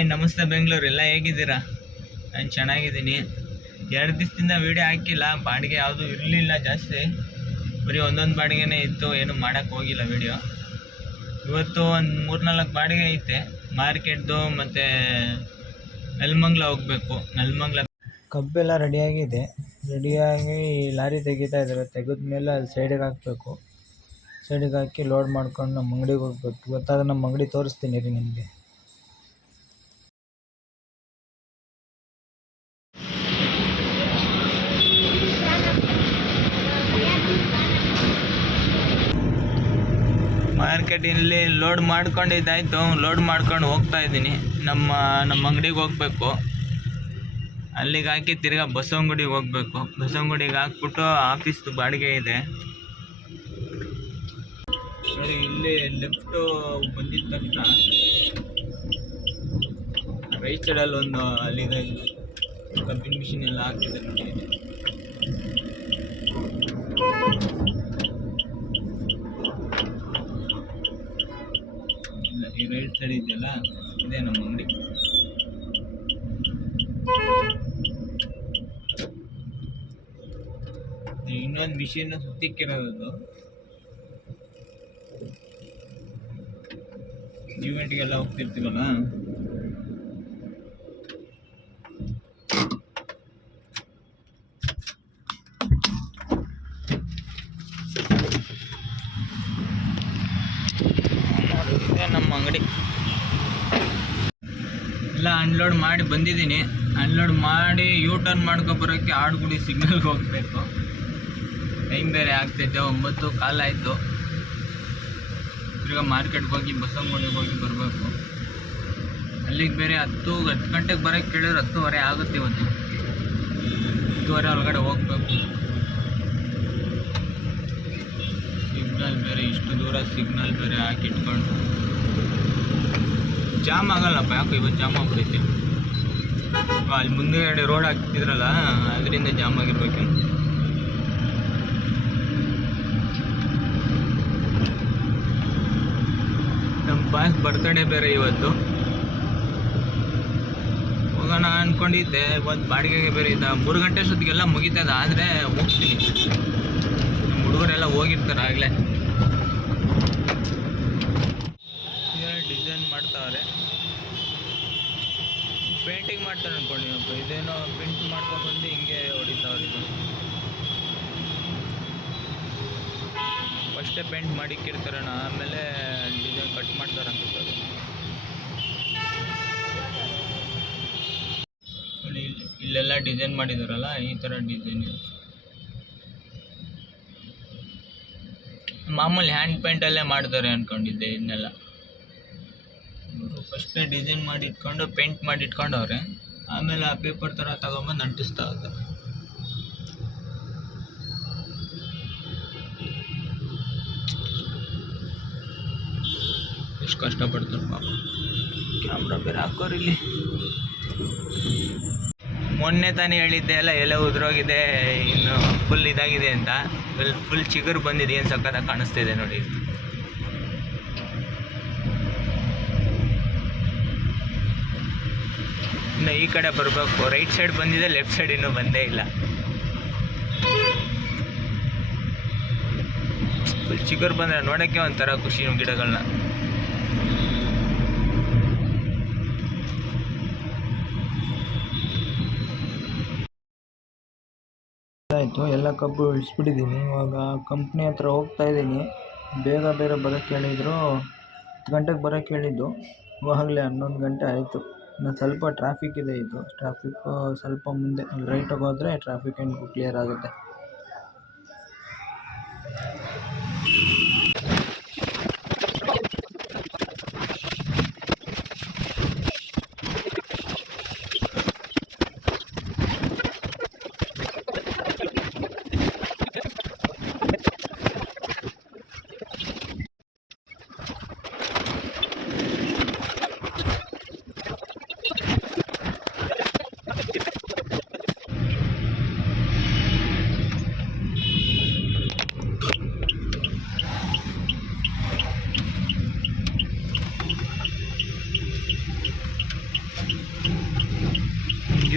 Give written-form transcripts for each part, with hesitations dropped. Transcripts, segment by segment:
Hi ನಮಸ್ತೆ ಬೆಂಗಳೂರು, ಎಲ್ಲ ಹೇಗಿದ್ದೀರಾ? ನಾನು ಚೆನ್ನಾಗಿದ್ದೀನಿ. 2 ದಿವಸದಿಂದ ವೀಡಿಯೋ ಹಾಕಿಲ್ಲ, ಬಾಡಿಗೆ ಯಾವುದು ಇರಲಿಲ್ಲ ಜಾಸ್ತಿ, ಬರೀ ಒಂದೊಂದು ಬಾಡಿಗೆನೇ ಇತ್ತು, ಏನು ಮಾಡೋಕ್ಕೆ ಹೋಗಿಲ್ಲ ವೀಡಿಯೋ. ಇವತ್ತು ಒಂದು 3-4 ಬಾಡಿಗೆ ಐತೆ, ಮಾರ್ಕೆಟ್ದು ಮತ್ತು ನೆಲಮಂಗಲ ಹೋಗಬೇಕು. ನೆಲಮಂಗಲ ಕಬ್ಬೆಲ್ಲ ರೆಡಿಯಾಗಿದೆ. ರೆಡಿಯಾಗಿ ಲಾರಿ ತೆಗಿತಾ ಇದ್ದಾರೆ. ತೆಗೆದ ಮೇಲೆ ಅಲ್ಲಿ ಸೈಡಿಗೆ ಹಾಕಬೇಕು. ಸೈಡಿಗೆ ಹಾಕಿ ಲೋಡ್ ಮಾಡ್ಕೊಂಡು ನಮ್ಮ ಅಂಗಡಿಗೆ ಹೋಗ್ಬೇಕು. ಇವತ್ತಾಗ ನಮ್ಮ ಅಂಗಡಿ ತೋರಿಸ್ತೀನಿ ರೀ ನಿಮಗೆ. ಮಾರ್ಕೆಟಿನಲ್ಲಿ ಲೋಡ್ ಮಾಡ್ಕೊಂಡಿದ್ದಾಯಿತು, ಲೋಡ್ ಮಾಡ್ಕೊಂಡು ಹೋಗ್ತಾ ಇದ್ದೀನಿ. ನಮ್ಮ ಅಂಗಡಿಗೆ ಹೋಗ್ಬೇಕು. ಅಲ್ಲಿಗೆ ಹಾಕಿ ತಿರ್ಗಾ ಬಸವನಗುಡಿಗೆ ಹೋಗ್ಬೇಕು. ಬಸವನಗುಡಿಗೆ ಹಾಕ್ಬಿಟ್ಟು ಆಫೀಸ್ದು ಬಾಡಿಗೆ ಇದೆ ನೋಡಿ. ಇಲ್ಲಿ ಲೆಫ್ಟು ಬಂದಿದ್ದ ತಕ್ಷಣ ರೈಟ್ ಸೈಡಲ್ಲಿ ಒಂದು ಅಲ್ಲಿಗೆ ಕಬ್ಬಿನ ಮಿಷಿನ್ ಎಲ್ಲ ಹಾಕ್ತಿದೆ ನೋಡಿ. ಈ ರೈಟ್ ಸೈಡ್ ಇದೆಯಲ್ಲ, ಇದೇ ನಮ್ಮ ಅಂಗಡಿ. ಇನ್ನೊಂದು ಮಿಷಿನ್ ಸುತ್ತಿಕ್ಕಿರೋದು, ಇವೆಂಟ್ಗೆಲ್ಲ ಹೋಗ್ತಿರ್ತೀವಲ್ಲ, ಇದೇ ನಮ್ಮ ಅಂಗಡಿ. ಎಲ್ಲ ಅನ್ಲೋಡ್ ಮಾಡಿ ಬಂದಿದ್ದೀನಿ. ಅನ್ಲೋಡ್ ಮಾಡಿ ಯೂ ಟರ್ನ್ ಮಾಡ್ಕೊಬರೋಕ್ಕೆ ಆಡುಗುಡಿ ಸಿಗ್ನಲ್ಗೆ ಹೋಗಬೇಕು. ಟೈಮ್ ಬೇರೆ ಆಗ್ತೈತೆ, 9:15 ಆಯಿತು. ತಿರ್ಗಾ ಮಾರ್ಕೆಟ್ಗೆ ಹೋಗಿ ಬಸವನಗುಡಿಗೆ ಹೋಗಿ ಬರಬೇಕು. ಅಲ್ಲಿಗೆ ಬೇರೆ 10 ಗಂಟೆಗೆ ಬರೋಕ್ಕೆ ಕೇಳಿದ್ರೆ 10:15 ಆಗುತ್ತೆ. ಇವತ್ತು 10:15 ಒಳಗಡೆ ಹೋಗ್ಬೇಕು. ಸಿಗ್ನಲ್ ಬೇರೆ, ಇಷ್ಟು ದೂರ ಸಿಗ್ನಲ್ ಬೇರೆ ಹಾಕಿಟ್ಕೊಂಡು ಜಾಮ್ ಆಗಲ್ಲಪ್ಪ. ಯಾಕೆ ಇವತ್ತು ಜಾಮ್ ಆಗ್ಬಿಡೈತೆ. ಅಲ್ಲಿ ಮುಂದೆಗಡೆ ರೋಡ್ ಹಾಕ್ತಿದ್ರಲ್ಲ, ಅದರಿಂದ ಜಾಮ್ ಆಗಿರ್ಬೇಕು. ನಮ್ಮ ಬಾಸ್ ಬರ್ತಡೇ ಬೇರೆ ಇವತ್ತು. ಹೋಗೋಣ ಅಂದ್ಕೊಂಡಿದ್ದೆ. ಇವತ್ತು ಬಾಡಿಗೆಗೆ ಬೇರೆ ಇದ್ದ. 3 ಗಂಟೆ ಅಷ್ಟೊತ್ತಿಗೆಲ್ಲ ಮುಗಿತದ, ಆದರೆ ಹೋಗ್ತೀನಿ. ನಮ್ಮ ಹುಡುಗರೆಲ್ಲ ಹೋಗಿರ್ತಾರೆ ಆಗಲೇ. ಡಿಸೈನ್ ಮಾಡ್ತಾವ್ರೆ, ಪೇಂಟಿಂಗ್ ಮಾಡ್ತಾರೆ ಅಂದ್ಕೊಂಡಿನಪ್ಪ. ಇದೇನೋ ಪೇಂಟ್ ಮಾಡ್ಕೊಬಂದು ಹಿಂಗೆ ಹೊಡಿತಾವ್ರೆ. ಇದು ಫಸ್ಟೇ ಪೇಂಟ್ ಮಾಡಿಕ್ಕಿರ್ತಾರಣ, ಆಮೇಲೆ ಡಿಸೈನ್ ಕಟ್ ಮಾಡ್ತಾರೆ ಅನ್ಸುತ್ತೆ. ಇಲ್ಲೆಲ್ಲ ಡಿಸೈನ್ ಮಾಡಿದಾರಲ್ಲ, ಈ ಥರ ಡಿಸೈನ್ ಮಾಮೂಲಿ ಹ್ಯಾಂಡ್ ಪೇಂಟಲ್ಲೇ ಮಾಡ್ತಾರೆ ಅಂದ್ಕೊಂಡಿದ್ದೆ. ಇದನ್ನೆಲ್ಲ ಫಸ್ಟೇ ಡಿಸೈನ್ ಮಾಡಿ ಇಟ್ಕೊಂಡು ಪೇಂಟ್ ಮಾಡಿ ಇಟ್ಕೊಂಡವ್ರೆ, ಆಮೇಲೆ ಆ ಪೇಪರ್ ಥರ ತಗೊಂಬಂದು ಅಂಟಿಸ್ತಾ ಇದ್ದಾರೆ. ಎಷ್ಟು ಕಷ್ಟಪಡ್ತಾರೆ ಪಾಪ. ಕ್ಯಾಮ್ರಾ ಬೇರೆ ಹಾಕೋರು ಇಲ್ಲಿ. ಮೊನ್ನೆ ತಾನೇ ಹೇಳಿದ್ದೆ ಎಲ್ಲ ಎಲೆ ಉದುರೋಗಿದೆ, ಇನ್ನು ಫುಲ್ ಇದಾಗಿದೆ ಅಂತ. ಫುಲ್ ಚಿಗುರು ಬಂದಿದೆ, ಏನು ಸಕ್ಕತ್ತಾಗಿ ಕಾಣಿಸ್ತಿದೆ ನೋಡಿ. ಇನ್ನು ಈ ಕಡೆ ಬರಬೇಕು. ರೈಟ್ ಸೈಡ್ ಬಂದಿದೆ, ಲೆಫ್ಟ್ ಸೈಡ್ ಇನ್ನೂ ಬಂದೇ ಇಲ್ಲ. ಫುಲ್ ಚಿಗುರು ಬಂದರೆ ನೋಡೋಕ್ಕೆ ಒಂಥರ ಖುಷಿ ಗಿಡಗಳನ್ನ. ಆಯಿತು, ಎಲ್ಲ ಕಬ್ಬು ಇಳಿಸ್ಬಿಟ್ಟಿದ್ದೀನಿ. ಇವಾಗ ಕಂಪ್ನಿ ಹತ್ರ ಹೋಗ್ತಾ ಇದ್ದೀನಿ. ಬೇಗ ಬರೋಕ್ಕೆ ಹೇಳಿದರು. 10 ಗಂಟೆಗೆ ಬರೋಕ್ಕೆ ಹೇಳಿದ್ದು, ಇವಾಗಲೇ 11 ಗಂಟೆ ಆಯಿತು. ಇನ್ನು ಸ್ವಲ್ಪ ಟ್ರಾಫಿಕ್ ಇದೆ. ಇದು ಟ್ರಾಫಿಕ್ ಸ್ವಲ್ಪ ಮುಂದೆ ರೈಟಿಗೆ ಹೋದರೆ ಟ್ರಾಫಿಕ್ ಏನು ಕ್ಲಿಯರ್ ಆಗುತ್ತೆ.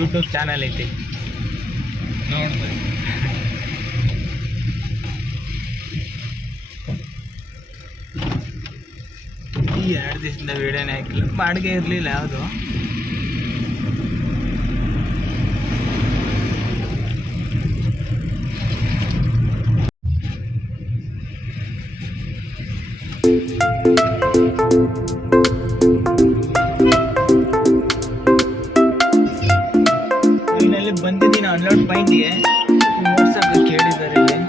ಯೂಟ್ಯೂಬ್ ಚಾನಲ್ ಐತಿ ನೋಡ್ದೆ. ಈ 2 ದಿವಸದಿಂದ ವಿಡಿಯೋನೇ ಹಾಕಿಲ್ಲ, ಬಾಡಿಗೆ ಇರಲಿಲ್ಲ ಯಾವುದು. ಇನ್ನಲ್ಲಿ ಬಂದಿದ್ದೀನಿ ಅನ್ಲೋಡ್ ಪಾಯಿಂಟ್ಗೆ, ನೋಡ್ಸಕ್ಕೆ ಕೇಳಿದ್ದಾರೆ ಇಲ್ಲಿ.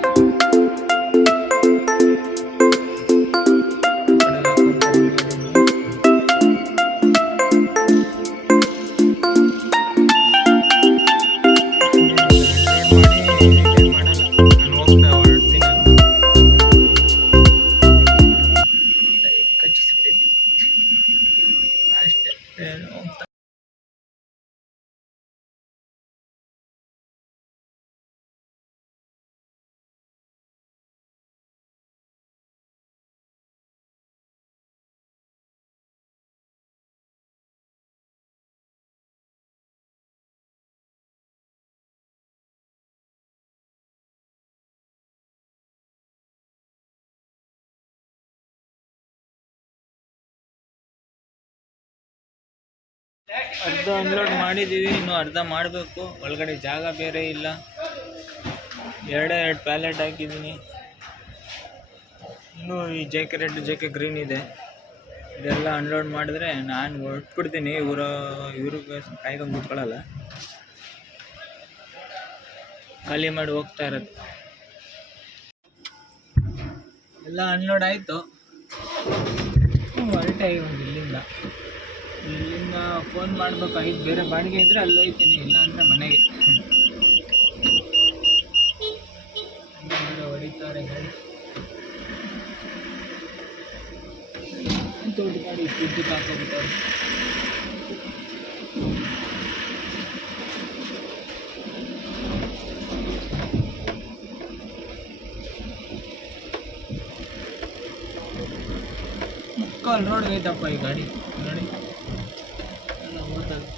ಅರ್ಧ ಅನ್ಲೋಡ್ ಮಾಡಿದ್ದೀವಿ, ಇನ್ನು ಅರ್ಧ ಮಾಡಬೇಕು. ಒಳಗಡೆ ಜಾಗ ಬೇರೆ ಇಲ್ಲ. 2 ಪ್ಯಾಲೆಟ್ ಹಾಕಿದ್ದೀನಿ. ಇನ್ನೂ ಈ JK ರೆಡ್ JK ಗ್ರೀನ್ ಇದೆ. ಇದೆಲ್ಲ ಅನ್ಲೋಡ್ ಮಾಡಿದ್ರೆ ನಾನು ಹೊರಟ್ಬಿಡ್ತೀನಿ. ಇವ್ರಿಗೆ ಕಾಯ್ಕೊಂಡು ಕೂತ್ಕೊಳ್ಳಲ್ಲ, ಖಾಲಿ ಮಾಡಿ ಹೋಗ್ತಾ ಇರೋದು. ಎಲ್ಲ ಅನ್ಲೋಡ್ ಆಯಿತು, ಹೊರಟೆ ಒಂದು ಇಲ್ಲಿಂದ ಫೋನ್ ಮಾಡಬೇಕು. 5 ಬೇರೆ ಬಾಡಿಗೆ ಇದ್ದರೆ ಅಲ್ಲಿ ಹೋಗ್ತೀನಿ, ಇಲ್ಲ ಅಂದರೆ ಮನೆಗೆ. ಹೊಡಿತಾರೆ ಗಾಡಿ, ದೊಡ್ಡ ಗಾಡಿ ವಿದ್ಯುತ್ ಹಾಕೋಬಿಟ್ಟವ್ರು. ಮುಕ್ಕಾಲು ರೋಡ್ ಐತಪ್ಪ ಈ ಗಾಡಿ ನೋಡಿ, ಎಲ್ಲ ಓದ್ತದೆ.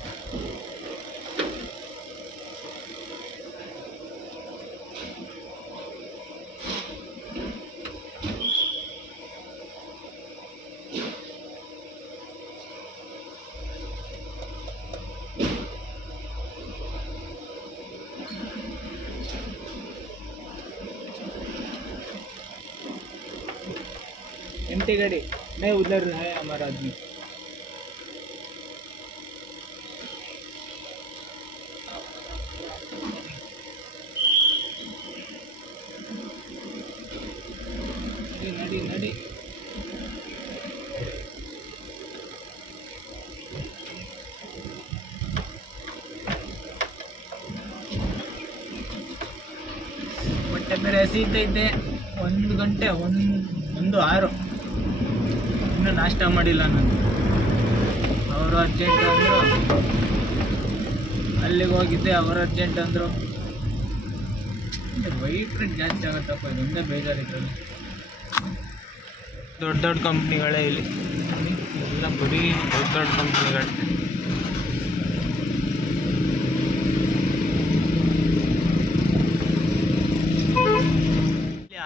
एमटी गाड़ी नहीं, उधर है हमारा आदमी. नडी नडी बट्टे मेरे ऐसे इद्दे 1 ಗಂಟೆ 1:06 ಇನ್ನೂ ನಾಷ್ಟ ಮಾಡಿಲ್ಲ ನಾನು. ಅವರು ಅರ್ಜೆಂಟ್ ಅಂದರು, ಅಲ್ಲಿಗೆ ಹೋಗಿದ್ದೆ, ಅವರು ಅರ್ಜೆಂಟ್ ಅಂದರು. ವೈಟ್ ಜಾಸ್ತಿ ಆಗುತ್ತಪ್ಪ, ಇದೊಂದೇ ಬೇಜಾರಿದ್ದಲ್ಲ. ದೊಡ್ಡ ದೊಡ್ಡ ಕಂಪ್ನಿಗಳೇ ಇಲ್ಲಿ, ಎಲ್ಲ ಬರೀ ದೊಡ್ಡ ದೊಡ್ಡ ಕಂಪ್ನಿಗಳು.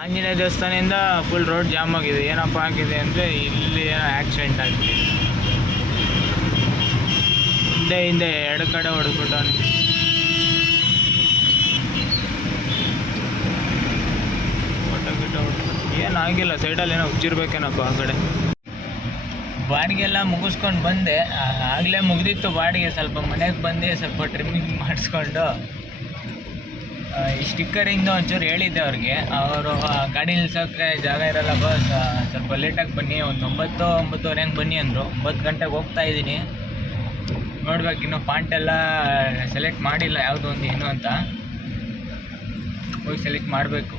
ಆಂಜನೇಯ ದೇವಸ್ಥಾನದಿಂದ ಫುಲ್ ರೋಡ್ ಜಾಮ್ ಆಗಿದೆ. ಏನಪ್ಪ ಆಗಿದೆ ಅಂದರೆ ಇಲ್ಲಿ ಏನೋ ಆಕ್ಸಿಡೆಂಟ್ ಆಗಿದೆ. ಹಿಂದೆ 2 ಕಡೆ ಹೊಡೆದ್ಬಿಟ್ಟವನೆ. ಏನಾಗಿಲ್ಲ, ಸೈಡಲ್ಲಿ ಏನೋ ಹುಚ್ಚಿರ್ಬೇಕೇನಪ್ಪ ಆ ಕಡೆ. ಬಾಡಿಗೆ ಎಲ್ಲ ಮುಗಿಸ್ಕೊಂಡು ಬಂದೆ, ಆಗಲೇ ಮುಗಿದಿತ್ತು ಬಾಡಿಗೆ. ಸ್ವಲ್ಪ ಮನೆಗೆ ಬಂದು ಸ್ವಲ್ಪ ಟ್ರಿಮ್ಮಿಂಗ್ ಮಾಡಿಸ್ಕೊಂಡು ಈ ಸ್ಟಿಕ್ಕರಿಂದ ಒಂಚೂರು ಹೇಳಿದ್ದೆ ಅವ್ರಿಗೆ. ಅವರು ಗಾಡಿ ನಿಲ್ಸೋಕ್ಕೆ ಜಾಗ ಇರಲ್ಲ ಬಸ್, ಸ್ವಲ್ಪ ಲೇಟಾಗಿ ಬನ್ನಿ, ಒಂದು 9-9:30 ಬನ್ನಿ ಅಂದರು. 9 ಗಂಟೆಗೆ ಹೋಗ್ತಾ ಇದ್ದೀನಿ. ನೋಡ್ಬೇಕು, ಇನ್ನೂ ಫಾಂಟ್ ಎಲ್ಲ ಸೆಲೆಕ್ಟ್ ಮಾಡಿಲ್ಲ, ಯಾವುದೋ ಒಂದು ಏನು ಅಂತ ಹೋಗಿ ಸೆಲೆಕ್ಟ್ ಮಾಡಬೇಕು.